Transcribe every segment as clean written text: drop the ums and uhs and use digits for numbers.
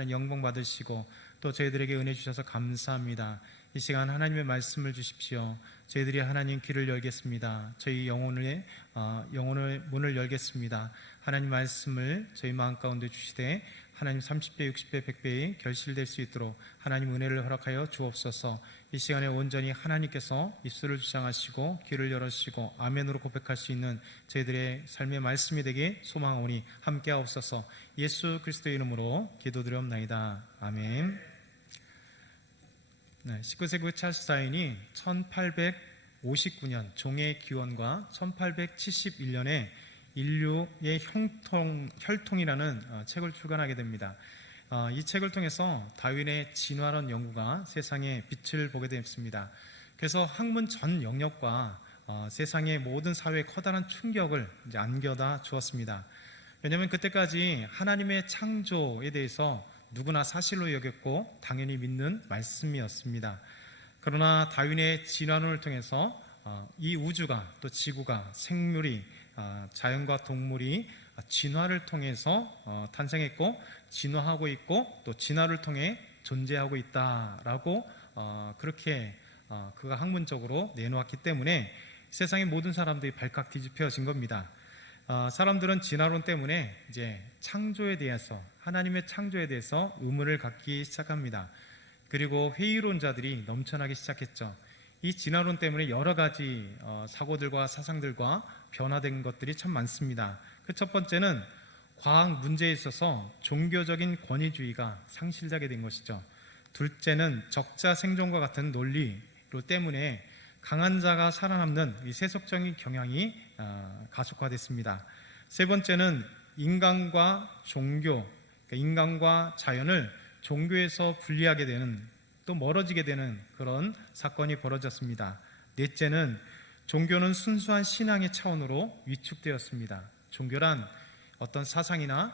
하나님 영광 받으시고 또 저희들에게 은혜 주셔서 감사합니다. 이 시간 하나님의 말씀을 주십시오. 저희들이 하나님 귀를 열겠습니다. 저희 영혼의 문을 열겠습니다. 하나님 말씀을 저희 마음 가운데 주시되 하나님 30배, 60배, 100배의 결실될 수 있도록 하나님 은혜를 허락하여 주옵소서. 이 시간에 온전히 하나님께서 입술을 주장하시고 귀를 열어주시고 아멘으로 고백할 수 있는 저희들의 삶의 말씀이 되게 소망하오니 함께하옵소서. 예수 그리스도의 이름으로 기도드리옵나이다. 아멘. 19세기 찰스 다윈이 1859년 종의 기원과 1871년에 인류의 혈통이라는 책을 출간하게 됩니다. 이 책을 통해서 다윈의 진화론 연구가 세상에 빛을 보게 됐습니다. 그래서 학문 전 영역과 세상의 모든 사회에 커다란 충격을 안겨다 주었습니다. 왜냐하면 그때까지 하나님의 창조에 대해서 누구나 사실로 여겼고 당연히 믿는 말씀이었습니다. 그러나 다윈의 진화론을 통해서 이 우주가 또 지구가 생물이 자연과 동물이 진화를 통해서 탄생했고 진화하고 있고 또 진화를 통해 존재하고 있다라고 그렇게 그가 학문적으로 내놓았기 때문에 세상의 모든 사람들이 발칵 뒤집혀진 겁니다. 사람들은 진화론 때문에 이제 창조에 대해서 하나님의 창조에 대해서 의문을 갖기 시작합니다. 그리고 회의론자들이 넘쳐나기 시작했죠. 이 진화론 때문에 여러 가지 사고들과 사상들과 변화된 것들이 참 많습니다. 그 첫 번째는 과학 문제에 있어서 종교적인 권위주의가 상실되게 된 것이죠. 둘째는 적자 생존과 같은 논리로 때문에 강한 자가 살아남는 이 세속적인 경향이 가속화됐습니다. 세 번째는 인간과 종교, 그러니까 인간과 자연을 종교에서 분리하게 되는 또 멀어지게 되는 그런 사건이 벌어졌습니다. 넷째는 종교는 순수한 신앙의 차원으로 위축되었습니다. 종교란 어떤 사상이나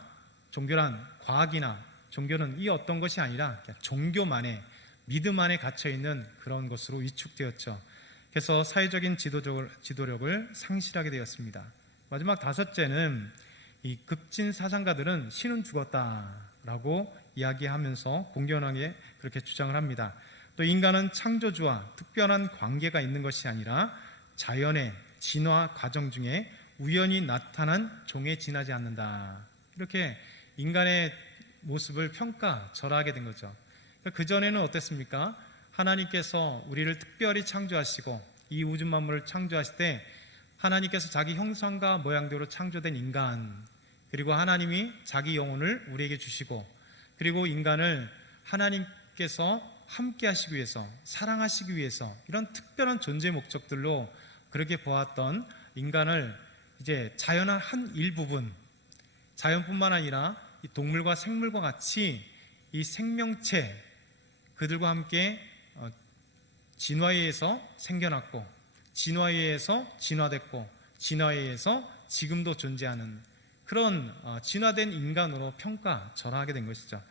종교란 과학이나 종교는 이 어떤 것이 아니라 종교만의 믿음 안에 갇혀있는 그런 것으로 위축되었죠. 그래서 사회적인 지도력을 상실하게 되었습니다. 마지막 다섯째는 이 급진 사상가들은 신은 죽었다라고 이야기하면서 공견하게 그렇게 주장을 합니다. 또 인간은 창조주와 특별한 관계가 있는 것이 아니라 자연의 진화 과정 중에 우연히 나타난 종에 지나지 않는다. 이렇게 인간의 모습을 평가절하하게 된 거죠. 그전에는 어땠습니까? 하나님께서 우리를 특별히 창조하시고 이 우주 만물을 창조하실 때 하나님께서 자기 형상과 모양대로 창조된 인간, 그리고 하나님이 자기 영혼을 우리에게 주시고, 그리고 인간을 하나님께서 함께 하시기 위해서, 사랑하시기 위해서 이런 특별한 존재 목적들로 그렇게 보았던 인간을 이제 자연의 한 일부분, 자연뿐만 아니라 이 동물과 생물과 같이 이 생명체 그들과 함께 진화에 의해서 생겨났고, 진화에 의해서 진화됐고, 진화에 의해서 지금도 존재하는 그런 진화된 인간으로 평가절하하게 된 것이죠.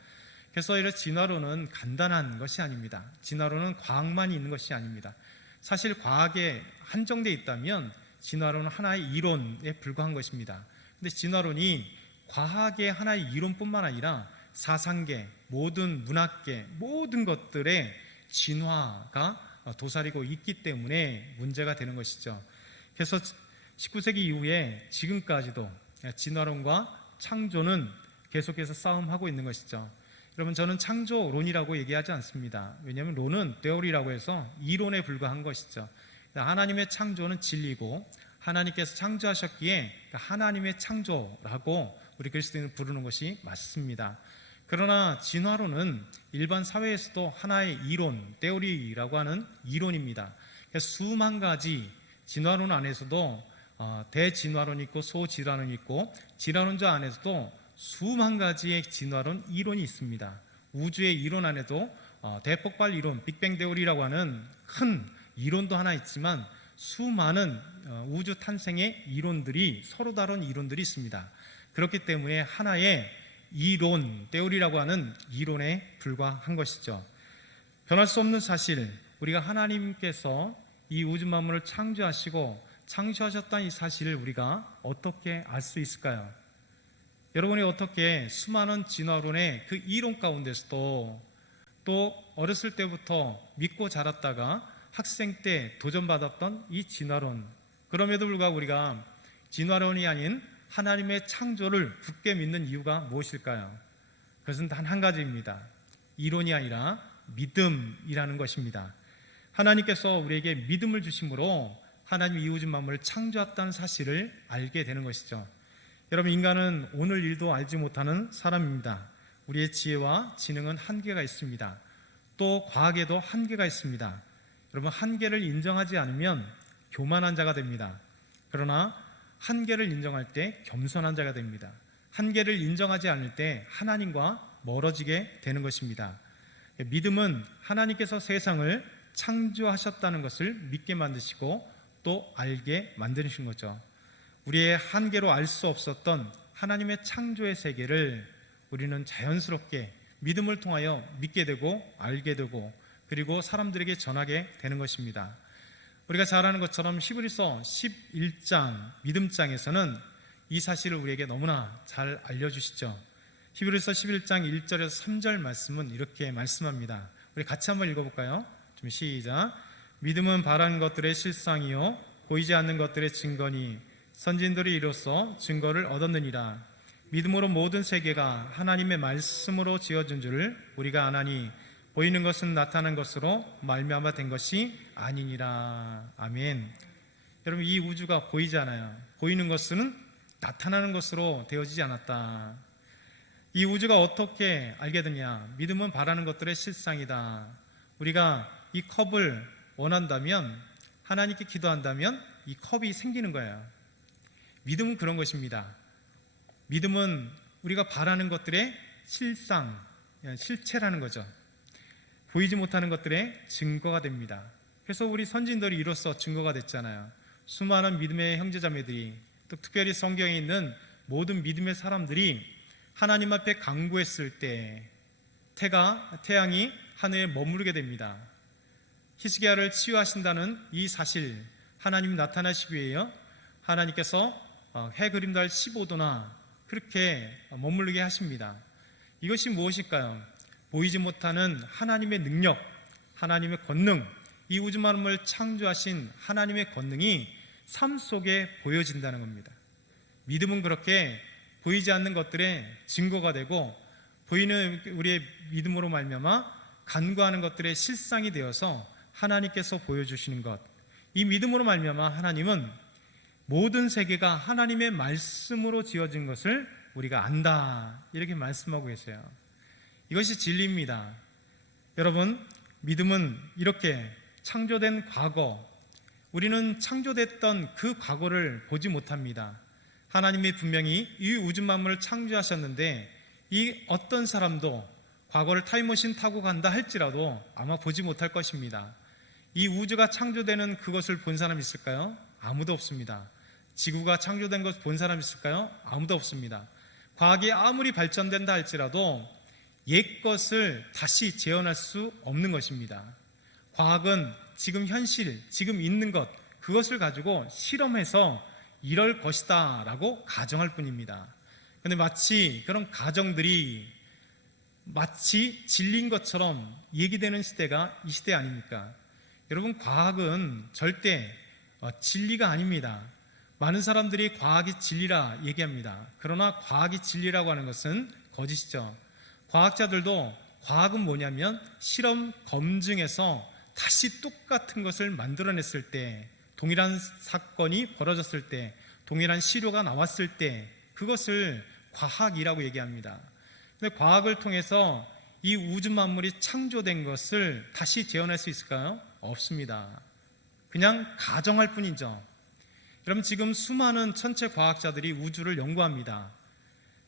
그래서 이런 진화론은 간단한 것이 아닙니다. 진화론은 과학만 있는 것이 아닙니다. 사실 과학에 한정되어 있다면 진화론은 하나의 이론에 불과한 것입니다. 근데 진화론이 과학의 하나의 이론뿐만 아니라 사상계, 모든 문학계, 모든 것들의 진화가 도사리고 있기 때문에 문제가 되는 것이죠. 그래서 19세기 이후에 지금까지도 진화론과 창조는 계속해서 싸움하고 있는 것이죠. 여러분, 저는 창조론이라고 얘기하지 않습니다. 왜냐하면 론은 테오리라고 해서 이론에 불과한 것이죠. 하나님의 창조는 진리고 하나님께서 창조하셨기에 하나님의 창조라고 우리 그리스도인을 부르는 것이 맞습니다. 그러나 진화론은 일반 사회에서도 하나의 이론, 테오리라고 하는 이론입니다. 그래서 수만 가지 진화론 안에서도 대진화론이 있고 소진화론이 있고, 진화론자 안에서도 수만 가지의 진화론 이론이 있습니다. 우주의 이론 안에도 대폭발 이론, 빅뱅 테오리라고 하는 큰 이론도 하나 있지만 수많은 우주 탄생의 이론들이, 서로 다른 이론들이 있습니다. 그렇기 때문에 하나의 이론, 테오리라고 하는 이론에 불과한 것이죠. 변할 수 없는 사실, 우리가 하나님께서 이 우주 만물을 창조하시고 창조하셨다는 이 사실을 우리가 어떻게 알 수 있을까요? 여러분이 어떻게 수많은 진화론의 그 이론 가운데서도 또 어렸을 때부터 믿고 자랐다가 학생 때 도전받았던 이 진화론, 그럼에도 불구하고 우리가 진화론이 아닌 하나님의 창조를 굳게 믿는 이유가 무엇일까요? 그것은 단 한 가지입니다. 이론이 아니라 믿음이라는 것입니다. 하나님께서 우리에게 믿음을 주심으로 하나님이 이 우주 만물을 창조했다는 사실을 알게 되는 것이죠. 여러분, 인간은 오늘 일도 알지 못하는 사람입니다. 우리의 지혜와 지능은 한계가 있습니다. 또 과학에도 한계가 있습니다. 여러분, 한계를 인정하지 않으면 교만한 자가 됩니다. 그러나 한계를 인정할 때 겸손한 자가 됩니다. 한계를 인정하지 않을 때 하나님과 멀어지게 되는 것입니다. 믿음은 하나님께서 세상을 창조하셨다는 것을 믿게 만드시고 또 알게 만드신 거죠. 우리의 한계로 알 수 없었던 하나님의 창조의 세계를 우리는 자연스럽게 믿음을 통하여 믿게 되고 알게 되고 그리고 사람들에게 전하게 되는 것입니다. 우리가 잘 아는 것처럼 히브리서 11장 믿음장에서는 이 사실을 우리에게 너무나 잘 알려주시죠. 히브리서 11장 1절에서 3절 말씀은 이렇게 말씀합니다. 우리 같이 한번 읽어볼까요? 좀 시작. 믿음은 바라는 것들의 실상이요 보이지 않는 것들의 증거니 선진들이 이로써 증거를 얻었느니라. 믿음으로 모든 세계가 하나님의 말씀으로 지어진 줄을 우리가 아나니 보이는 것은 나타난 것으로 말미암아 된 것이 아니니라. 아멘. 여러분, 이 우주가 보이지 않아요. 보이는 것은 나타나는 것으로 되어지지 않았다. 이 우주가 어떻게 알게 되냐? 믿음은 바라는 것들의 실상이다. 우리가 이 컵을 원한다면, 하나님께 기도한다면 이 컵이 생기는 거예요. 믿음은 그런 것입니다. 믿음은 우리가 바라는 것들의 실상, 실체라는 거죠. 보이지 못하는 것들의 증거가 됩니다. 그래서 우리 선진들이 이로써 증거가 됐잖아요. 수많은 믿음의 형제자매들이, 또 특별히 성경에 있는 모든 믿음의 사람들이 하나님 앞에 간구했을 때 태양이 하늘에 머무르게 됩니다. 히스기야를 치유하신다는 이 사실, 하나님이 나타나시기 위해요 하나님께서 해 그림달 15도나 그렇게 머무르게 하십니다. 이것이 무엇일까요? 보이지 못하는 하나님의 능력, 하나님의 권능, 이 우주 만물을 창조하신 하나님의 권능이 삶 속에 보여진다는 겁니다. 믿음은 그렇게 보이지 않는 것들의 증거가 되고 보이는 우리의 믿음으로 말미암아 간구하는 것들의 실상이 되어서 하나님께서 보여주시는 것, 이 믿음으로 말미암아 하나님은 모든 세계가 하나님의 말씀으로 지어진 것을 우리가 안다, 이렇게 말씀하고 계세요. 이것이 진리입니다. 여러분, 믿음은 이렇게 창조된 과거, 우리는 창조됐던 그 과거를 보지 못합니다. 하나님이 분명히 이 우주 만물을 창조하셨는데 이 어떤 사람도 과거를 타임머신 타고 간다 할지라도 아마 보지 못할 것입니다. 이 우주가 창조되는 그것을 본 사람 있을까요? 아무도 없습니다. 지구가 창조된 것을 본 사람 있을까요? 아무도 없습니다. 과학이 아무리 발전된다 할지라도 옛 것을 다시 재현할 수 없는 것입니다. 과학은 지금 현실, 지금 있는 것, 그것을 가지고 실험해서 이럴 것이다 라고 가정할 뿐입니다. 그런데 마치 그런 가정들이 마치 진리인 것처럼 얘기되는 시대가 이 시대 아닙니까? 여러분, 과학은 절대 진리가 아닙니다. 많은 사람들이 과학이 진리라 얘기합니다. 그러나 과학이 진리라고 하는 것은 거짓이죠. 과학자들도 과학은 뭐냐면 실험 검증해서 다시 똑같은 것을 만들어냈을 때, 동일한 사건이 벌어졌을 때, 동일한 시료가 나왔을 때 그것을 과학이라고 얘기합니다. 근데 과학을 통해서 이 우주 만물이 창조된 것을 다시 재현할 수 있을까요? 없습니다. 그냥 가정할 뿐이죠. 여러분, 지금 수많은 천체 과학자들이 우주를 연구합니다.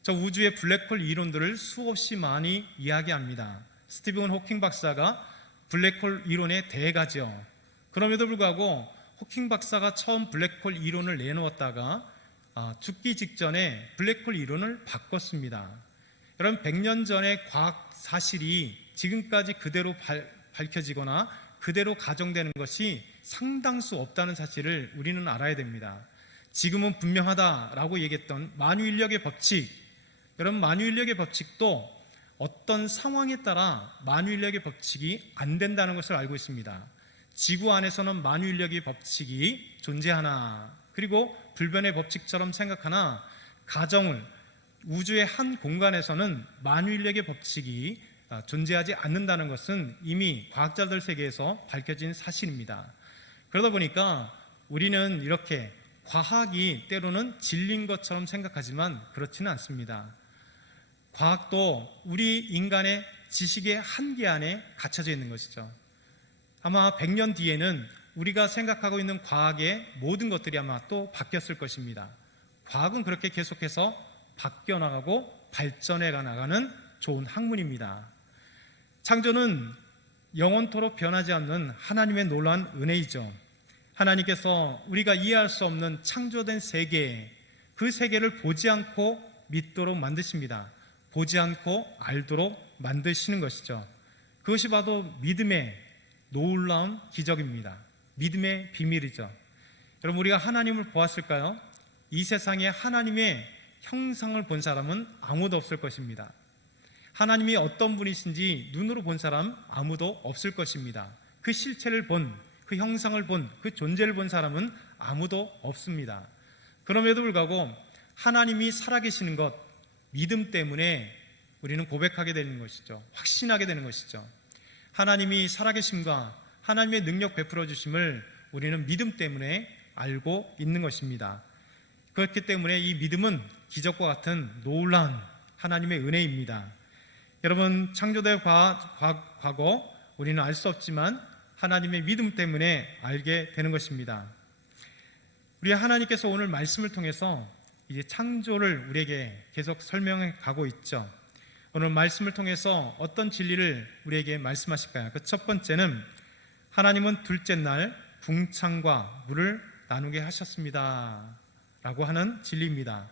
저 우주의 블랙홀 이론들을 수없이 많이 이야기합니다. 스티븐 호킹 박사가 블랙홀 이론의 대가죠. 그럼에도 불구하고 호킹 박사가 처음 블랙홀 이론을 내놓았다가 죽기 직전에 블랙홀 이론을 바꿨습니다. 여러분, 100년 전의 과학 사실이 지금까지 그대로 밝혀지거나 그대로 가정되는 것이 상당수 없다는 사실을 우리는 알아야 됩니다. 지금은 분명하다라고 얘기했던 만유인력의 법칙, 여러분, 만유인력의 법칙도 어떤 상황에 따라 만유인력의 법칙이 안 된다는 것을 알고 있습니다. 지구 안에서는 만유인력의 법칙이 존재하나, 그리고 불변의 법칙처럼 생각하나, 가정을, 우주의 한 공간에서는 만유인력의 법칙이 존재하지 않는다는 것은 이미 과학자들 세계에서 밝혀진 사실입니다. 그러다 보니까 우리는 이렇게 과학이 때로는 진리인 것처럼 생각하지만 그렇지는 않습니다. 과학도 우리 인간의 지식의 한계 안에 갇혀져 있는 것이죠. 아마 100년 뒤에는 우리가 생각하고 있는 과학의 모든 것들이 아마 또 바뀌었을 것입니다. 과학은 그렇게 계속해서 바뀌어 나가고 발전해 나가는 좋은 학문입니다. 창조는 영원토록 변하지 않는 하나님의 놀라운 은혜이죠. 하나님께서 우리가 이해할 수 없는 창조된 세계, 그 세계를 보지 않고 믿도록 만드십니다. 보지 않고 알도록 만드시는 것이죠. 그것이 바로 믿음의 놀라운 기적입니다. 믿음의 비밀이죠. 여러분, 우리가 하나님을 보았을까요? 이 세상에 하나님의 형상을 본 사람은 아무도 없을 것입니다. 하나님이 어떤 분이신지 눈으로 본 사람 아무도 없을 것입니다. 그 실체를 본, 그 형상을 본, 그 존재를 본 사람은 아무도 없습니다. 그럼에도 불구하고 하나님이 살아계시는 것, 믿음 때문에 우리는 고백하게 되는 것이죠. 확신하게 되는 것이죠. 하나님이 살아계심과 하나님의 능력 베풀어 주심을 우리는 믿음 때문에 알고 있는 것입니다. 그렇기 때문에 이 믿음은 기적과 같은 놀라운 하나님의 은혜입니다. 여러분, 창조대 과거 우리는 알 수 없지만 하나님의 믿음 때문에 알게 되는 것입니다. 우리 하나님께서 오늘 말씀을 통해서 이제 창조를 우리에게 계속 설명해 가고 있죠. 오늘 말씀을 통해서 어떤 진리를 우리에게 말씀하실까요? 그 첫 번째는 하나님은 둘째 날 궁창과 물을 나누게 하셨습니다 라고 하는 진리입니다.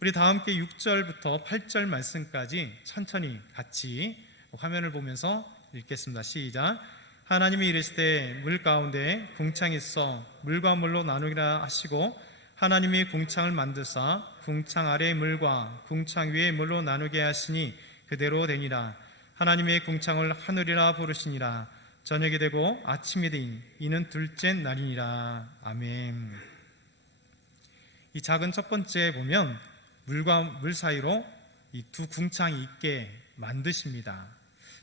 우리 다 함께 6절부터 8절 말씀까지 천천히 같이 화면을 보면서 읽겠습니다. 시작. 하나님이 이르시되 물 가운데 궁창이 있어 물과 물로 나누기라 하시고 하나님이 궁창을 만드사 궁창 아래의 물과 궁창 위의 물로 나누게 하시니 그대로 되니라. 하나님의 궁창을 하늘이라 부르시니라. 저녁이 되고 아침이 되인 이는 둘째 날이니라. 아멘. 이 작은 첫 번째 보면 물과 물 사이로 이 두 궁창이 있게 만드십니다.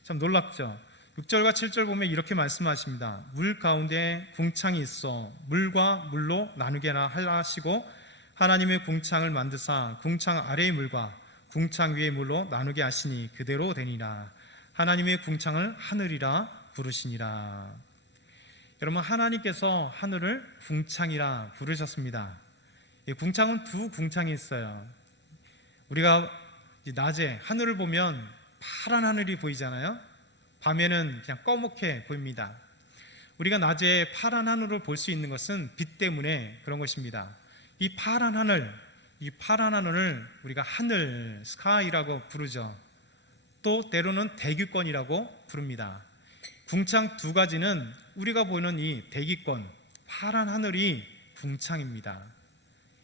참 놀랍죠? 6절과 7절 보면 이렇게 말씀하십니다. 물 가운데 궁창이 있어 물과 물로 나누게 하시고 하나님의 궁창을 만드사 궁창 아래의 물과 궁창 위의 물로 나누게 하시니 그대로 되니라. 하나님의 궁창을 하늘이라 부르시니라. 여러분, 하나님께서 하늘을 궁창이라 부르셨습니다. 이 궁창은 두 궁창이 있어요. 우리가 낮에 하늘을 보면 파란 하늘이 보이잖아요. 밤에는 그냥 꺼멓게 보입니다. 우리가 낮에 파란 하늘을 볼 수 있는 것은 빛 때문에 그런 것입니다. 이 파란 하늘을 우리가 하늘, 스카이라고 부르죠. 또 때로는 대기권이라고 부릅니다. 궁창 두 가지는 우리가 보는 이 대기권, 파란 하늘이 궁창입니다.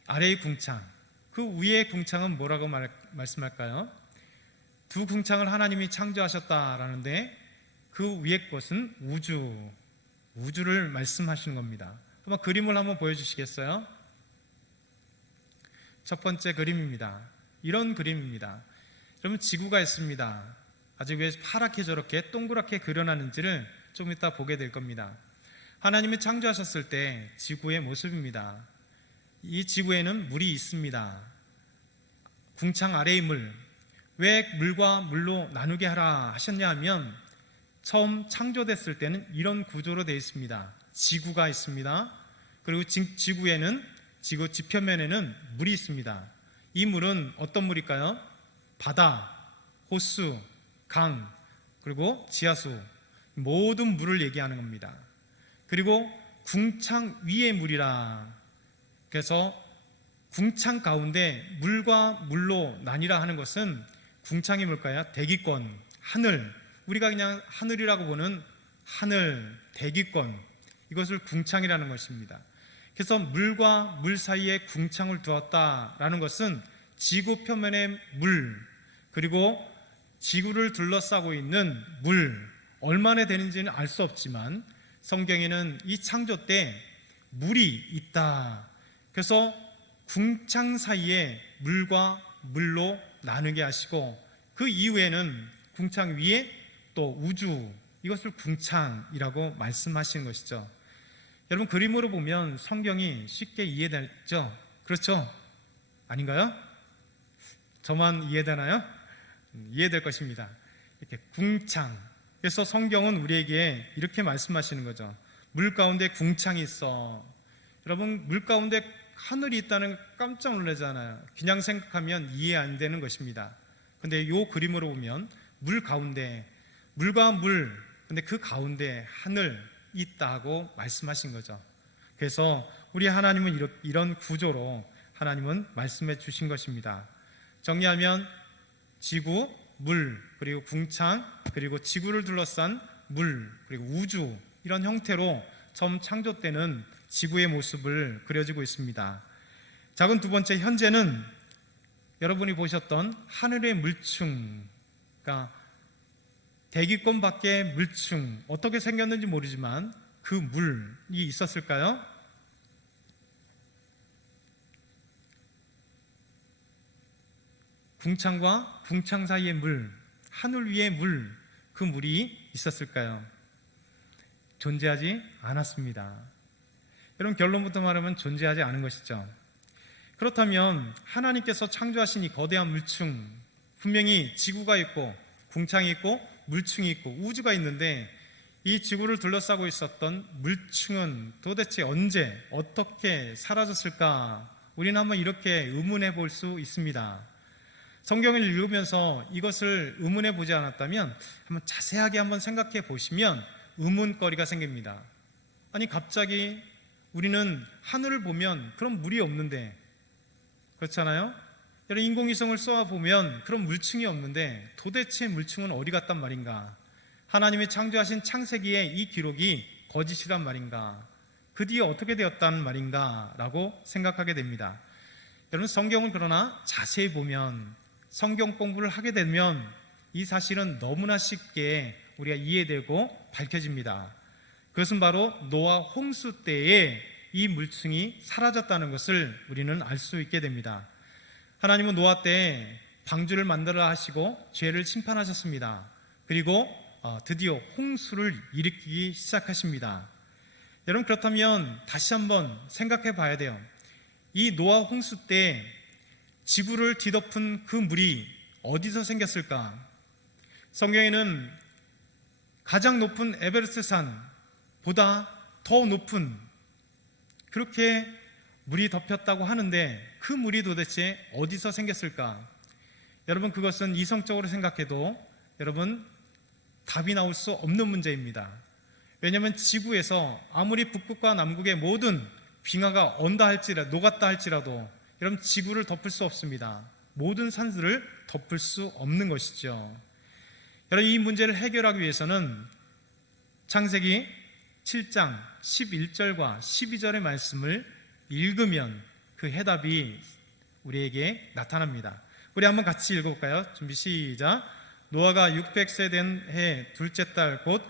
아래의 궁창, 그 위의 궁창은 뭐라고 말씀할까요? 두 궁창을 하나님이 창조하셨다라는데 그 위의 것은 우주를 말씀하시는 겁니다. 한번 그림을 한번 보여주시겠어요? 첫 번째 그림입니다. 이런 그림입니다. 여러분, 지구가 있습니다. 아직 왜 파랗게 저렇게 동그랗게 그려놨는지를 좀 이따 보게 될 겁니다. 하나님이 창조하셨을 때 지구의 모습입니다. 이 지구에는 물이 있습니다. 궁창 아래의 물. 왜 물과 물로 나누게 하라 하셨냐 하면 처음 창조됐을 때는 이런 구조로 되어 있습니다. 지구가 있습니다. 그리고 지구 지표면에는 물이 있습니다. 이 물은 어떤 물일까요? 바다, 호수, 강, 그리고 지하수, 모든 물을 얘기하는 겁니다. 그리고 궁창 위의 물이라, 그래서 궁창 가운데 물과 물로 나뉘라 하는 것은 궁창이 뭘까요? 대기권, 하늘, 우리가 그냥 하늘이라고 보는 하늘, 대기권, 이것을 궁창이라는 것입니다. 그래서 물과 물 사이에 궁창을 두었다라는 것은 지구 표면의 물, 그리고 지구를 둘러싸고 있는 물, 얼마나 되는지는 알 수 없지만 성경에는 이 창조 때 물이 있다. 그래서 궁창 사이에 물과 물로 나누게 하시고 그 이후에는 궁창 위에 또 우주, 이것을 궁창이라고 말씀하시는 것이죠. 여러분, 그림으로 보면 성경이 쉽게 이해되죠? 그렇죠? 아닌가요? 저만 이해되나요? 이해될 것입니다. 이렇게 궁창. 그래서 성경은 우리에게 이렇게 말씀하시는 거죠. 물 가운데 궁창이 있어. 여러분, 물 가운데 하늘이 있다는 걸 깜짝 놀라잖아요. 그냥 생각하면 이해 안 되는 것입니다. 근데 이 그림으로 보면 물 가운데, 물과 물, 근데 그 가운데 하늘 있다고 말씀하신 거죠. 그래서 우리 하나님은 이런 구조로 하나님은 말씀해 주신 것입니다. 정리하면 지구, 물, 그리고 궁창, 그리고 지구를 둘러싼 물, 그리고 우주, 이런 형태로 처음 창조 때는 지구의 모습을 그려지고 있습니다. 작은 두 번째, 현재는 여러분이 보셨던 하늘의 물층, 그러니까 대기권 밖의 물층, 어떻게 생겼는지 모르지만 그 물이 있었을까요? 궁창과 궁창 사이의 물, 하늘 위의 물, 그 물이 있었을까요? 존재하지 않았습니다. 여러분, 결론부터 말하면 존재하지 않은 것이죠. 그렇다면 하나님께서 창조하신 이 거대한 물층, 분명히 지구가 있고 궁창이 있고 물층이 있고 우주가 있는데 이 지구를 둘러싸고 있었던 물층은 도대체 언제 어떻게 사라졌을까? 우리는 한번 이렇게 의문해 볼 수 있습니다. 성경을 읽으면서 이것을 의문해 보지 않았다면 한번 자세하게 한번 생각해 보시면 의문거리가 생깁니다. 아니, 갑자기 우리는 하늘을 보면 그런 물이 없는데, 그렇잖아요? 여러분, 인공위성을 쏘아보면 그런 물층이 없는데 도대체 물층은 어디 갔단 말인가? 하나님이 창조하신 창세기의 이 기록이 거짓이란 말인가? 그 뒤에 어떻게 되었다는 말인가? 라고 생각하게 됩니다. 여러분, 성경은 그러나 자세히 보면, 성경 공부를 하게 되면 이 사실은 너무나 쉽게 우리가 이해되고 밝혀집니다. 그것은 바로 노아 홍수 때에 이 물층이 사라졌다는 것을 우리는 알 수 있게 됩니다. 하나님은 노아 때 방주를 만들어 하시고 죄를 심판하셨습니다. 그리고 드디어 홍수를 일으키기 시작하십니다. 여러분, 그렇다면 다시 한번 생각해 봐야 돼요. 이 노아 홍수 때 지구를 뒤덮은 그 물이 어디서 생겼을까? 성경에는 가장 높은 에베레스트 산보다 더 높은, 그렇게 물이 덮였다고 하는데 그 물이 도대체 어디서 생겼을까? 여러분, 그것은 이성적으로 생각해도 여러분 답이 나올 수 없는 문제입니다. 왜냐하면 지구에서 아무리 북극과 남극의 모든 빙하가 녹았다 할지라도 여러분, 지구를 덮을 수 없습니다. 모든 산들을 덮을 수 없는 것이죠. 여러분, 이 문제를 해결하기 위해서는 창세기 7장 11절과 12절의 말씀을 읽으면 그 해답이 우리에게 나타납니다. 우리 한번 같이 읽어볼까요? 준비 시작. 노아가 600세 된 해 둘째 달 곧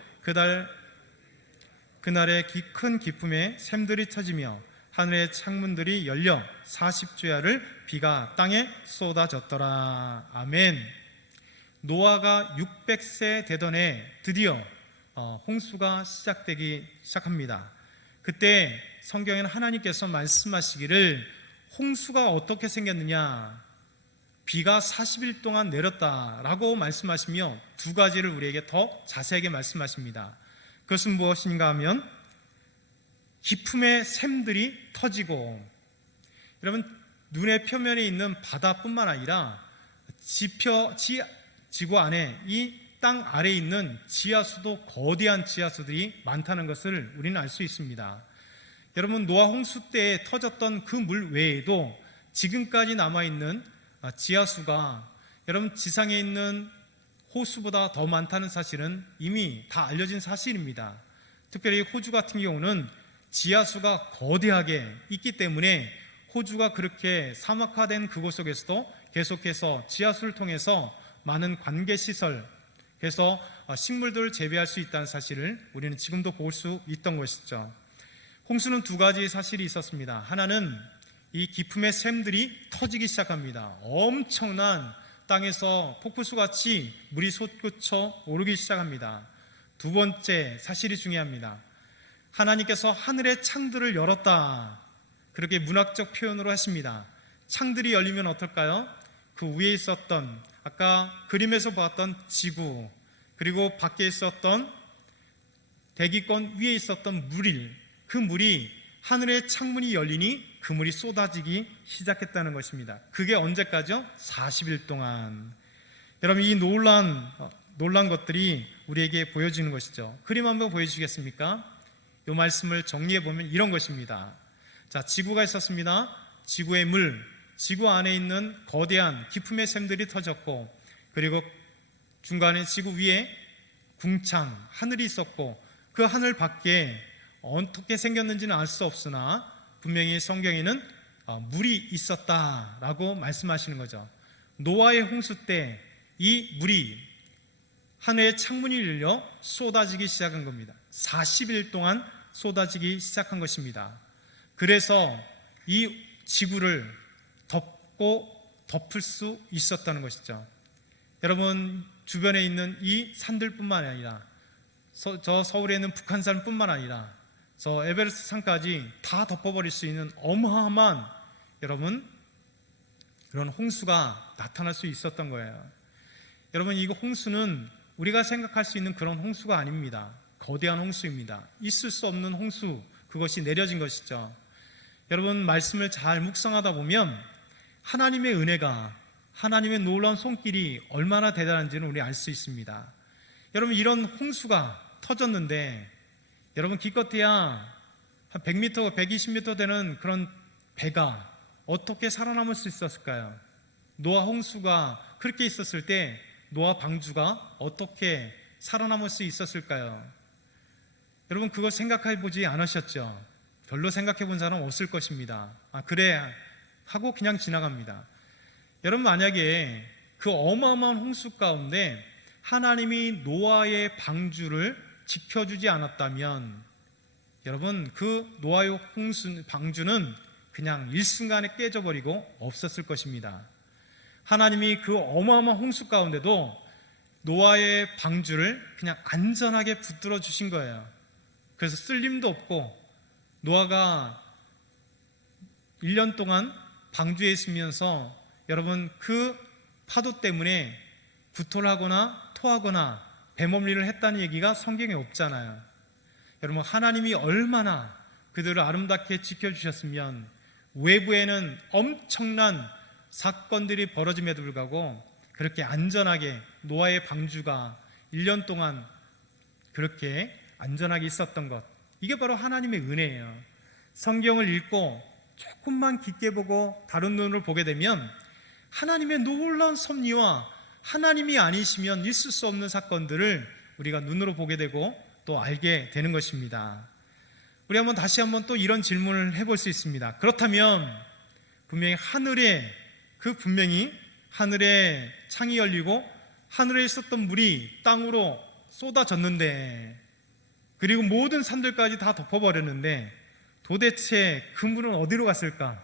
그날에 큰 기쁨에 샘들이 터지며 하늘의 창문들이 열려 40주야를 비가 땅에 쏟아졌더라. 아멘. 노아가 600세 되던 해 드디어 홍수가 시작되기 시작합니다. 그때 성경에는 하나님께서 말씀하시기를 홍수가 어떻게 생겼느냐, 비가 40일 동안 내렸다라고 말씀하시며 두 가지를 우리에게 더 자세하게 말씀하십니다. 그것은 무엇인가 하면 기품의 샘들이 터지고, 여러분, 눈의 표면에 있는 바다뿐만 아니라 지구 안에 이 땅 아래에 있는 지하수도 거대한 지하수들이 많다는 것을 우리는 알 수 있습니다. 여러분, 노아 홍수 때에 터졌던 그 물 외에도 지금까지 남아있는 지하수가 여러분 지상에 있는 호수보다 더 많다는 사실은 이미 다 알려진 사실입니다. 특별히 호주 같은 경우는 지하수가 거대하게 있기 때문에 호주가 그렇게 사막화된 그곳 속에서도 계속해서 지하수를 통해서 많은 관계시설, 그래서 식물들을 재배할 수 있다는 사실을 우리는 지금도 볼 수 있던 것이죠. 홍수는 두 가지 사실이 있었습니다. 하나는 이 기품의 샘들이 터지기 시작합니다. 엄청난 땅에서 폭포수같이 물이 솟구쳐 오르기 시작합니다. 두 번째 사실이 중요합니다. 하나님께서 하늘의 창들을 열었다, 그렇게 문학적 표현으로 했습니다. 창들이 열리면 어떨까요? 그 위에 있었던, 아까 그림에서 보았던 지구, 그리고 밖에 있었던 대기권 위에 있었던 그 물이 하늘의 창문이 열리니 그 물이 쏟아지기 시작했다는 것입니다. 그게 언제까지요? 40일 동안. 여러분, 이 놀란 것들이 우리에게 보여지는 것이죠. 그림 한번 보여주시겠습니까? 이 말씀을 정리해 보면 이런 것입니다. 자, 지구가 있었습니다. 지구의 물, 지구 안에 있는 거대한 기품의 샘들이 터졌고, 그리고 중간에 지구 위에 궁창, 하늘이 있었고, 그 하늘 밖에 어떻게 생겼는지는 알 수 없으나 분명히 성경에는 물이 있었다라고 말씀하시는 거죠. 노아의 홍수 때 이 물이 하늘의 창문이 열려 쏟아지기 시작한 겁니다. 40일 동안 쏟아지기 시작한 것입니다. 그래서 이 지구를 덮을 수 있었다는 것이죠. 여러분, 주변에 있는 이 산들뿐만 아니라 저 서울에 있는 북한산뿐만 아니라 저 에베레스트 산까지 다 덮어버릴 수 있는 어마어마한, 여러분, 그런 홍수가 나타날 수 있었던 거예요. 여러분, 이 홍수는 우리가 생각할 수 있는 그런 홍수가 아닙니다. 거대한 홍수입니다. 있을 수 없는 홍수, 그것이 내려진 것이죠. 여러분, 말씀을 잘 묵상하다 보면 하나님의 은혜가, 하나님의 놀라운 손길이 얼마나 대단한지는 우리 알 수 있습니다. 여러분, 이런 홍수가 터졌는데, 여러분, 기껏해야 한 100m, 120m 되는 그런 배가 어떻게 살아남을 수 있었을까요? 노아 홍수가 그렇게 있었을 때 노아 방주가 어떻게 살아남을 수 있었을까요? 여러분, 그걸 생각해 보지 않으셨죠? 별로 생각해 본 사람 없을 것입니다. 그래 하고 그냥 지나갑니다. 여러분, 만약에 그 어마어마한 홍수 가운데 하나님이 노아의 방주를 지켜주지 않았다면, 여러분, 그 노아의 방주는 그냥 일순간에 깨져버리고 없었을 것입니다. 하나님이 그 어마어마한 홍수 가운데도 노아의 방주를 그냥 안전하게 붙들어 주신 거예요. 그래서 쓸림도 없고, 노아가 1년 동안 방주에 있으면서 여러분, 그 파도 때문에 구토를 하거나 토하거나 배멀미를 했다는 얘기가 성경에 없잖아요. 여러분, 하나님이 얼마나 그들을 아름답게 지켜주셨으면 외부에는 엄청난 사건들이 벌어짐에도 불구하고 그렇게 안전하게 노아의 방주가 1년 동안 그렇게 안전하게 있었던 것, 이게 바로 하나님의 은혜예요. 성경을 읽고 조금만 깊게 보고 다른 눈으로 보게 되면 하나님의 놀라운 섭리와 하나님이 아니시면 있을 수 없는 사건들을 우리가 눈으로 보게 되고 또 알게 되는 것입니다. 우리 다시 한번 또 이런 질문을 해볼 수 있습니다. 그렇다면 분명히 하늘에 창이 열리고 하늘에 있었던 물이 땅으로 쏟아졌는데, 그리고 모든 산들까지 다 덮어버렸는데 도대체 그 물은 어디로 갔을까?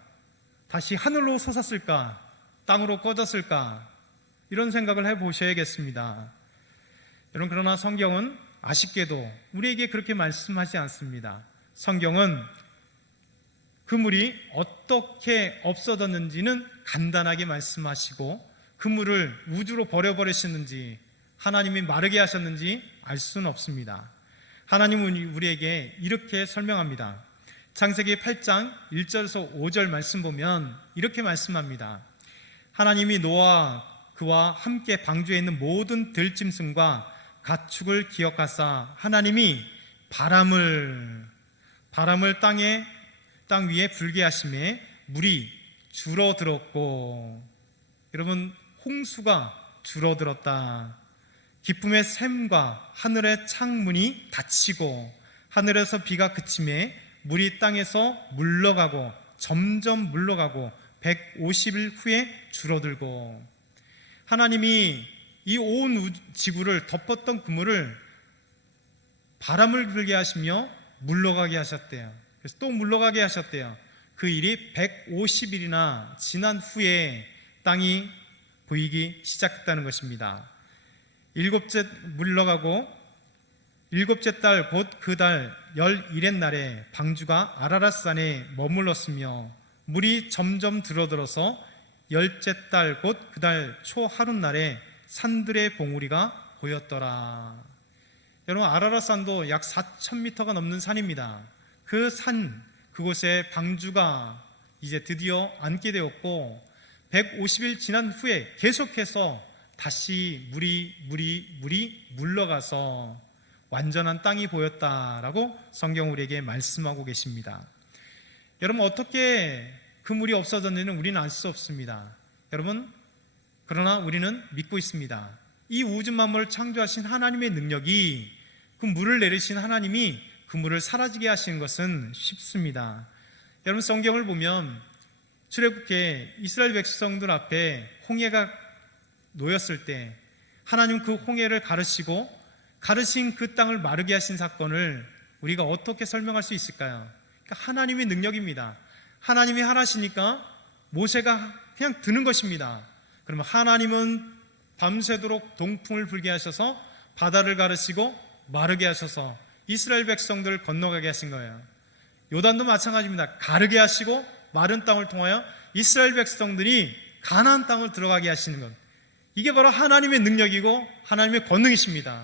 다시 하늘로 솟았을까? 땅으로 꺼졌을까? 이런 생각을 해보셔야겠습니다. 여러분, 그러나 성경은 아쉽게도 우리에게 그렇게 말씀하지 않습니다. 성경은 그 물이 어떻게 없어졌는지는 간단하게 말씀하시고, 그 물을 우주로 버려버리셨는지 하나님이 마르게 하셨는지 알 수는 없습니다. 하나님은 우리에게 이렇게 설명합니다. 창세기 8장 1절에서 5절 말씀 보면 이렇게 말씀합니다. 하나님이 노아 그와 함께 방주에 있는 모든 들짐승과 가축을 기억하사 하나님이 바람을 땅 위에 불게 하심에 물이 줄어들었고, 여러분, 홍수가 줄어들었다. 기쁨의 샘과 하늘의 창문이 닫히고 하늘에서 비가 그침에 물이 땅에서 물러가고 점점 물러가고 150일 후에 줄어들고, 하나님이 이 온 지구를 덮었던 그물을 바람을 불게 하시며 물러가게 하셨대요. 그래서 또 물러가게 하셨대요. 그 일이 150일이나 지난 후에 땅이 보이기 시작했다는 것입니다. 일곱째 물러가고 일곱째 달 곧 그 달 11의 날에 방주가 아라랏산에 머물렀으며 물이 점점 들어들어서 열째 달 곧 그 달 초 하룻날에 산들의 봉우리가 보였더라. 여러분, 아라랏산도 약 4,000m가 넘는 산입니다. 그 산, 그곳에 방주가 이제 드디어 앉게 되었고 150일 지난 후에 계속해서 다시 물이 물러가서 완전한 땅이 보였다라고 성경 우리에게 말씀하고 계십니다. 여러분, 어떻게 그 물이 없어졌는지는 우리는 알 수 없습니다. 여러분, 그러나 우리는 믿고 있습니다. 이 우주 만물을 창조하신 하나님의 능력이, 그 물을 내리신 하나님이 그 물을 사라지게 하시는 것은 쉽습니다. 여러분, 성경을 보면 출애굽기에 이스라엘 백성들 앞에 홍해가 놓였을 때 하나님 그 홍해를 가르신 그 땅을 마르게 하신 사건을 우리가 어떻게 설명할 수 있을까요? 그러니까 하나님의 능력입니다. 하나님이 하시니까 모세가 그냥 드는 것입니다. 그러면 하나님은 밤새도록 동풍을 불게 하셔서 바다를 가르시고 마르게 하셔서 이스라엘 백성들을 건너가게 하신 거예요. 요단도 마찬가지입니다. 가르게 하시고 마른 땅을 통하여 이스라엘 백성들이 가나안 땅을 들어가게 하시는 것, 이게 바로 하나님의 능력이고 하나님의 권능이십니다.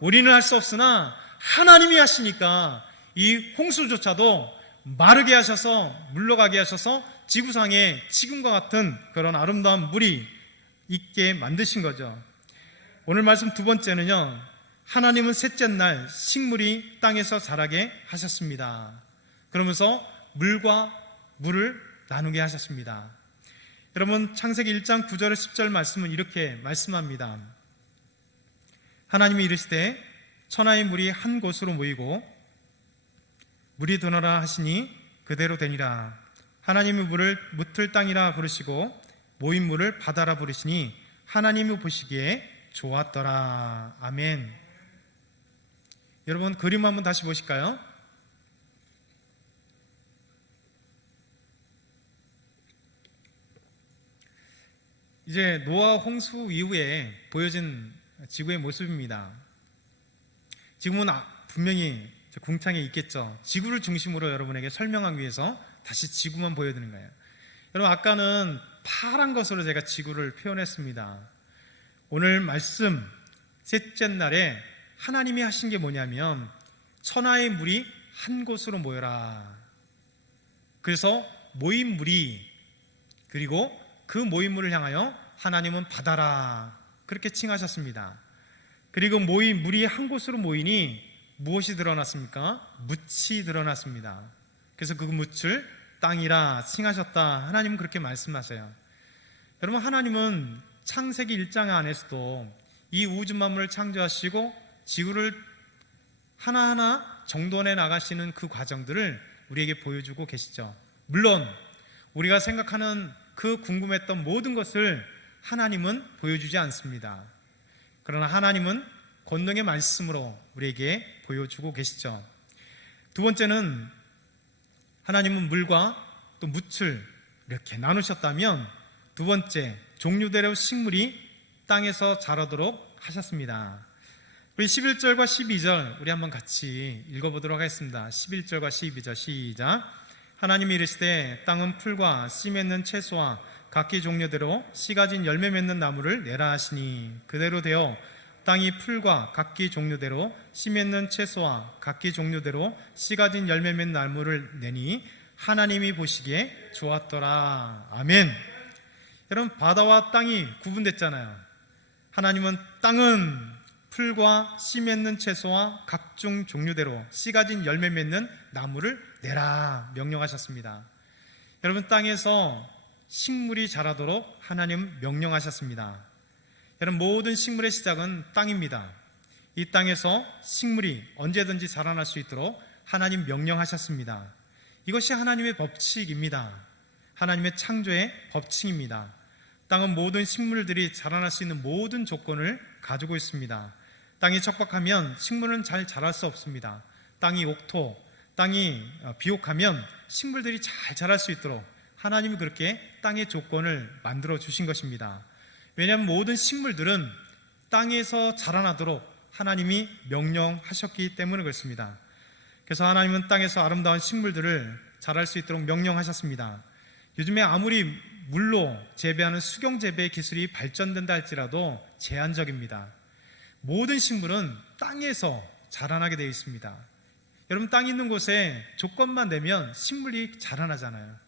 우리는 할 수 없으나 하나님이 하시니까 이 홍수조차도 마르게 하셔서 물러가게 하셔서 지구상에 지금과 같은 그런 아름다운 물이 있게 만드신 거죠. 오늘 말씀 두 번째는요, 하나님은 셋째 날 식물이 땅에서 자라게 하셨습니다. 그러면서 물과 물을 나누게 하셨습니다. 여러분, 창세기 1장 9절 10절 말씀은 이렇게 말씀합니다. 하나님이 이르시되 천하의 물이 한 곳으로 모이고 물이 드러나 하시니 그대로 되니라. 하나님이 물을 묻을 땅이라 부르시고 모인 물을 바다라 부르시니 하나님이 보시기에 좋았더라. 아멘. 여러분, 그림 한번 다시 보실까요? 이제 노아 홍수 이후에 보여진 지구의 모습입니다. 지금은 분명히 궁창에 있겠죠. 지구를 중심으로 여러분에게 설명하기 위해서 다시 지구만 보여드리는 거예요. 여러분, 아까는 파란 것으로 제가 지구를 표현했습니다. 오늘 말씀 셋째 날에 하나님이 하신 게 뭐냐면 천하의 물이 한 곳으로 모여라. 그래서 모인 물이, 그리고 그 모인 물을 향하여 하나님은 바다라 그렇게 칭하셨습니다. 그리고 모인 물이 한 곳으로 모이니 무엇이 드러났습니까? 묻이 드러났습니다. 그래서 그 묻을 땅이라 칭하셨다. 하나님은 그렇게 말씀하세요. 여러분, 하나님은 창세기 1장 안에서도 이 우주 만물을 창조하시고 지구를 하나하나 정돈해 나가시는 그 과정들을 우리에게 보여주고 계시죠. 물론 우리가 생각하는 그 궁금했던 모든 것을 하나님은 보여주지 않습니다. 그러나 하나님은 권능의 말씀으로 우리에게 보여주고 계시죠. 두 번째는 하나님은 물과 또 묻을 이렇게 나누셨다면, 두 번째 종류대로 식물이 땅에서 자라도록 하셨습니다. 우리 11절과 12절 우리 한번 같이 읽어보도록 하겠습니다. 11절과 12절 시작. 하나님이 이르시되 땅은 풀과 씨 맺는 채소와 각기 종류대로 씨 가진 열매 맺는 나무를 내라 하시니 그대로 되어 땅이 풀과 각기 종류대로 씨 맺는 채소와 각기 종류대로 씨 가진 열매 맺는 나무를 내니 하나님이 보시기에 좋았더라. 아멘. 여러분, 바다와 땅이 구분됐잖아요. 하나님은 땅은 풀과 씨 맺는 채소와 각종 종류대로 씨 가진 열매 맺는 나무를 내라 명령하셨습니다. 여러분, 땅에서 식물이 자라도록 하나님 명령하셨습니다. 여러분, 모든 식물의 시작은 땅입니다. 이 땅에서 식물이 언제든지 자라날 수 있도록 하나님 명령하셨습니다. 이것이 하나님의 법칙입니다. 하나님의 창조의 법칙입니다. 땅은 모든 식물들이 자라날 수 있는 모든 조건을 가지고 있습니다. 땅이 척박하면 식물은 잘 자랄 수 없습니다. 땅이 옥토, 땅이 비옥하면 식물들이 잘 자랄 수 있도록 하나님이 그렇게 땅의 조건을 만들어 주신 것입니다. 왜냐하면 모든 식물들은 땅에서 자라나도록 하나님이 명령하셨기 때문에 그렇습니다. 그래서 하나님은 땅에서 아름다운 식물들을 자랄 수 있도록 명령하셨습니다. 요즘에 아무리 물로 재배하는 수경 재배 기술이 발전된다 할지라도 제한적입니다. 모든 식물은 땅에서 자라나게 되어 있습니다. 여러분, 땅이 있는 곳에 조건만 되면 식물이 자라나잖아요.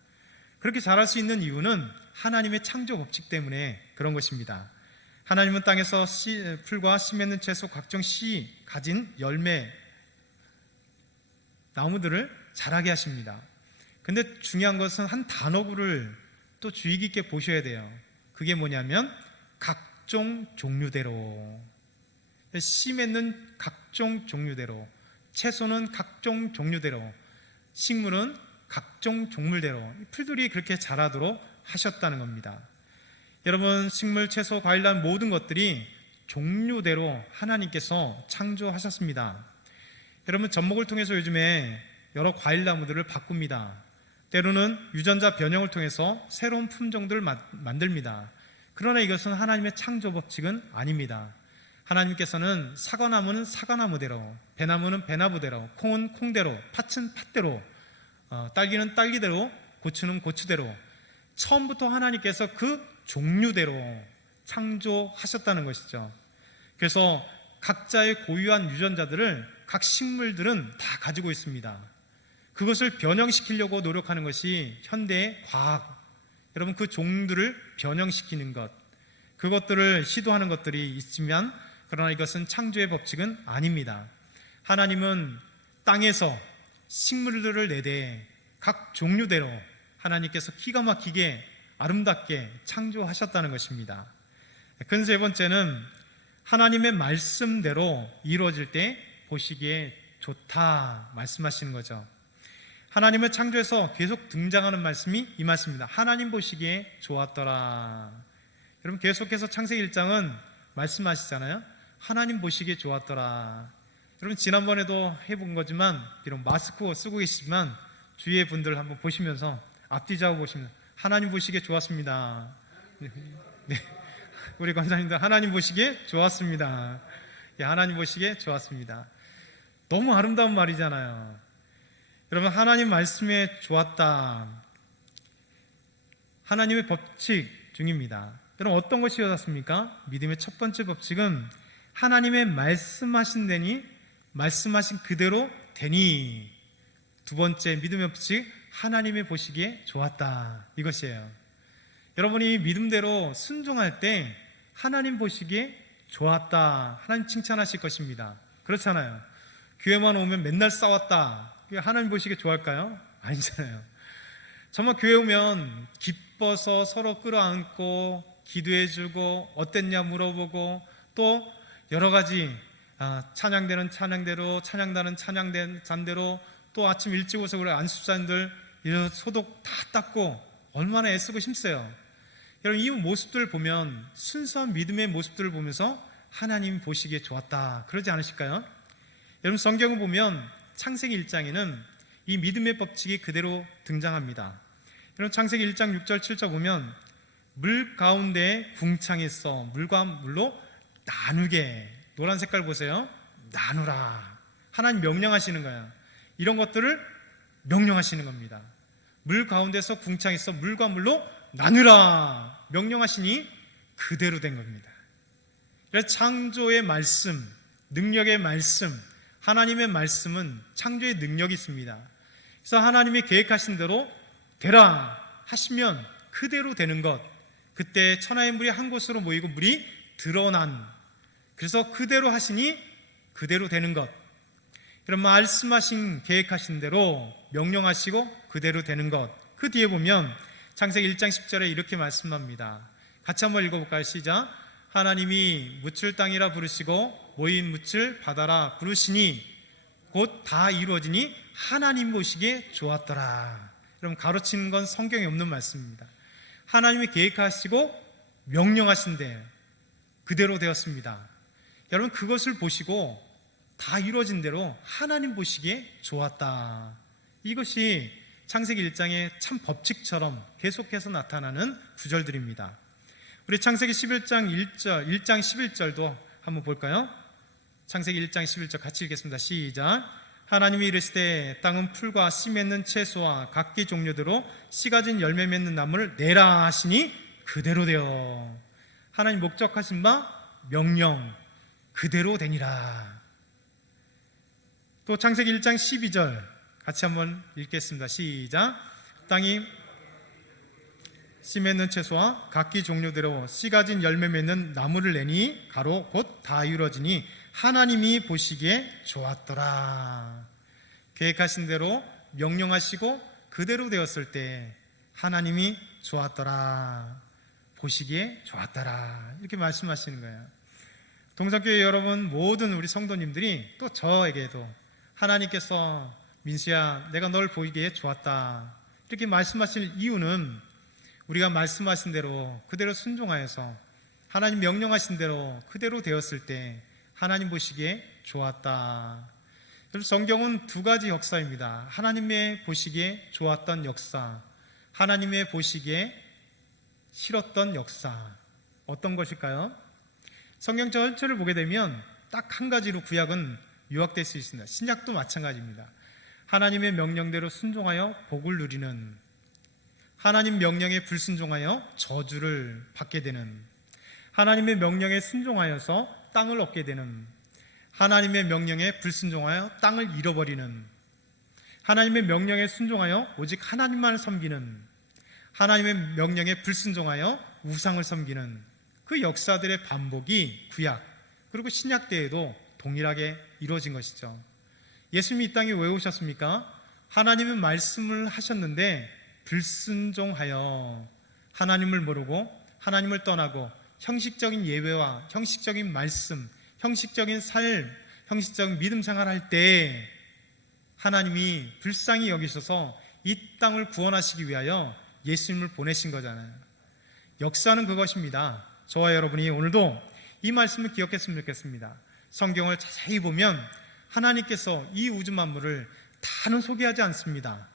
그렇게 자랄 수 있는 이유는 하나님의 창조 법칙 때문에 그런 것입니다. 하나님은 땅에서 풀과 씨 맺는 채소, 각종 씨 가진 열매, 나무들을 자라게 하십니다. 근데 중요한 것은 한 단어구를 또 주의 깊게 보셔야 돼요. 그게 뭐냐면 각종 종류대로, 씨 맺는 각종 종류대로, 채소는 각종 종류대로, 식물은 각종 종물대로 풀들이 그렇게 자라도록 하셨다는 겁니다. 여러분, 식물, 채소, 과일 난 모든 것들이 종류대로 하나님께서 창조하셨습니다. 여러분, 접목을 통해서 요즘에 여러 과일 나무들을 바꿉니다. 때로는 유전자 변형을 통해서 새로운 품종들을 만듭니다. 그러나 이것은 하나님의 창조 법칙은 아닙니다. 하나님께서는 사과나무는 사과나무대로, 배나무는 배나무대로, 콩은 콩대로, 팥은 팥대로, 딸기는 딸기대로, 고추는 고추대로, 처음부터 하나님께서 그 종류대로 창조하셨다는 것이죠. 그래서 각자의 고유한 유전자들을 각 식물들은 다 가지고 있습니다. 그것을 변형시키려고 노력하는 것이 현대의 과학. 여러분, 그 종들을 변형시키는 것, 그것들을 시도하는 것들이 있지만, 그러나 이것은 창조의 법칙은 아닙니다. 하나님은 땅에서 식물들을 내되 각 종류대로 하나님께서 기가 막히게 아름답게 창조하셨다는 것입니다. 그 세 번째는 하나님의 말씀대로 이루어질 때 보시기에 좋다 말씀하시는 거죠. 하나님을 창조해서 계속 등장하는 말씀이 이 말씀입니다. 하나님 보시기에 좋았더라. 여러분, 계속해서 창세기 1장은 말씀하시잖아요. 하나님 보시기에 좋았더라. 여러분, 지난번에도 해본 거지만 비록 마스크 쓰고 계시지만 주위의 분들 한번 보시면서 앞뒤 좌우 보시면 하나님 보시기에 좋았습니다. 네. 우리 권사님들 하나님 보시기에 좋았습니다. 예, 하나님 보시기에 좋았습니다. 너무 아름다운 말이잖아요. 여러분, 하나님 말씀에 좋았다. 하나님의 법칙 중입니다. 여러분, 어떤 것이 좋았습니까? 믿음의 첫 번째 법칙은 하나님의 말씀하신 데니 말씀하신 그대로 되니. 두 번째 믿음의 법칙, 하나님의 보시기에 좋았다. 이것이에요. 여러분이 믿음대로 순종할 때 하나님 보시기에 좋았다. 하나님 칭찬하실 것입니다. 그렇잖아요. 교회만 오면 맨날 싸웠다. 하나님 보시기에 좋아할까요? 아니잖아요. 정말 교회 오면 기뻐서 서로 끌어안고 기도해주고 어땠냐 물어보고 또 여러 가지 찬양대는 찬양대로, 찬양단은 찬양단대로, 또 아침 일찍 오서 우리 안수사님들 이런 소독 다 닦고 얼마나 애쓰고 힘써요. 여러분, 이 모습들을 보면, 순수한 믿음의 모습들을 보면서 하나님 보시기에 좋았다 그러지 않으실까요? 여러분, 성경을 보면 창세기 1장에는 이 믿음의 법칙이 그대로 등장합니다. 여러분, 창세기 1장 6절 7절 보면 물 가운데 궁창이 있어 물과 물로 나누게. 노란 색깔 보세요. 나누라. 하나님 명령하시는 거야. 이런 것들을 명령하시는 겁니다. 물 가운데서 궁창이 있어 물과 물로 나누라 명령하시니 그대로 된 겁니다. 그래서 창조의 말씀, 능력의 말씀, 하나님의 말씀은 창조의 능력이 있습니다. 그래서 하나님이 계획하신 대로 되라 하시면 그대로 되는 것. 그때 천하의 물이 한 곳으로 모이고 물이 드러난, 그래서 그대로 하시니 그대로 되는 것. 그럼 말씀하신, 계획하신 대로 명령하시고 그대로 되는 것. 그 뒤에 보면 창세기 1장 10절에 이렇게 말씀합니다. 같이 한번 읽어볼까요? 시작. 하나님이 묻을 땅이라 부르시고 모인 묻을 바다라 부르시니 곧 다 이루어지니 하나님 보시기에 좋았더라. 여러분, 가로치는 건 성경에 없는 말씀입니다. 하나님이 계획하시고 명령하신데 그대로 되었습니다. 여러분, 그것을 보시고 다 이루어진 대로 하나님 보시기에 좋았다. 이것이 창세기 1장의 참 법칙처럼 계속해서 나타나는 구절들입니다. 우리 창세기 11장 1장 11절도 한번 볼까요? 창세기 1장 11절 같이 읽겠습니다. 시작. 하나님이 이르시되 땅은 풀과 씨 맺는 채소와 각기 종류대로 씨 가진 열매 맺는 나무를 내라 하시니 그대로 되어. 하나님 목적하신 바 명령 그대로 되니라. 또 창세기 1장 12절 같이 한번 읽겠습니다. 시작. 땅이 씨 맺는 채소와 각기 종류대로 씨 가진 열매 맺는 나무를 내니 가로 곧 다 이루어지니 하나님이 보시기에 좋았더라. 계획하신 대로 명령하시고 그대로 되었을 때 하나님이 좋았더라. 보시기에 좋았더라. 이렇게 말씀하시는 거예요. 동성교회 여러분, 모든 우리 성도님들이 또 저에게도 하나님께서 민수야, 내가 널 보이기에 좋았다, 이렇게 말씀하실 이유는 우리가 말씀하신 대로 그대로 순종하여서 하나님 명령하신 대로 그대로 되었을 때 하나님 보시기에 좋았다. 성경은 두 가지 역사입니다. 하나님의 보시기에 좋았던 역사, 하나님의 보시기에 싫었던 역사. 어떤 것일까요? 성경 전체를 보게 되면 딱 한 가지로 구약은 요약될 수 있습니다. 신약도 마찬가지입니다. 하나님의 명령대로 순종하여 복을 누리는, 하나님 명령에 불순종하여 저주를 받게 되는, 하나님의 명령에 순종하여서 땅을 얻게 되는, 하나님의 명령에 불순종하여 땅을 잃어버리는, 하나님의 명령에 순종하여 오직 하나님만을 섬기는, 하나님의 명령에 불순종하여 우상을 섬기는 그 역사들의 반복이 구약 그리고 신약 때에도 동일하게 이루어진 것이죠. 예수님이 이 땅에 왜 오셨습니까? 하나님은 말씀을 하셨는데 불순종하여 하나님을 모르고 하나님을 떠나고 형식적인 예배와 형식적인 말씀, 형식적인 삶, 형식적인 믿음 생활할 때 하나님이 불쌍히 여기셔서 이 땅을 구원하시기 위하여 예수님을 보내신 거잖아요. 역사는 그것입니다. 저와 여러분이 오늘도 이 말씀을 기억했으면 좋겠습니다. 성경을 자세히 보면 하나님께서 이 우주 만물을 다는 소개하지 않습니다.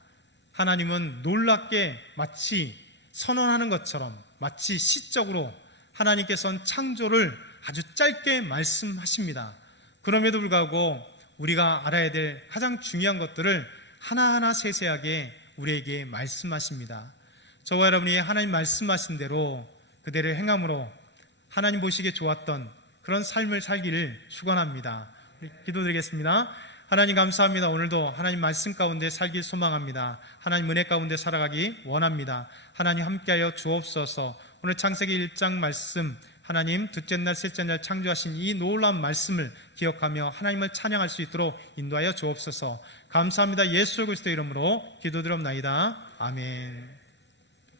하나님은 놀랍게 마치 선언하는 것처럼, 마치 시적으로 하나님께서는 창조를 아주 짧게 말씀하십니다. 그럼에도 불구하고 우리가 알아야 될 가장 중요한 것들을 하나하나 세세하게 우리에게 말씀하십니다. 저와 여러분이 하나님 말씀하신 대로 그대로 행함으로 하나님 보시기에 좋았던 그런 삶을 살기를 축원합니다. 기도드리겠습니다. 하나님 감사합니다. 오늘도 하나님 말씀 가운데 살길 소망합니다. 하나님 은혜 가운데 살아가기 원합니다. 하나님 함께하여 주옵소서. 오늘 창세기 1장 말씀, 하나님 둘째 날 셋째 날 창조하신 이 놀라운 말씀을 기억하며 하나님을 찬양할 수 있도록 인도하여 주옵소서. 감사합니다. 예수 그리스도 이름으로 기도드립나이다. 아멘.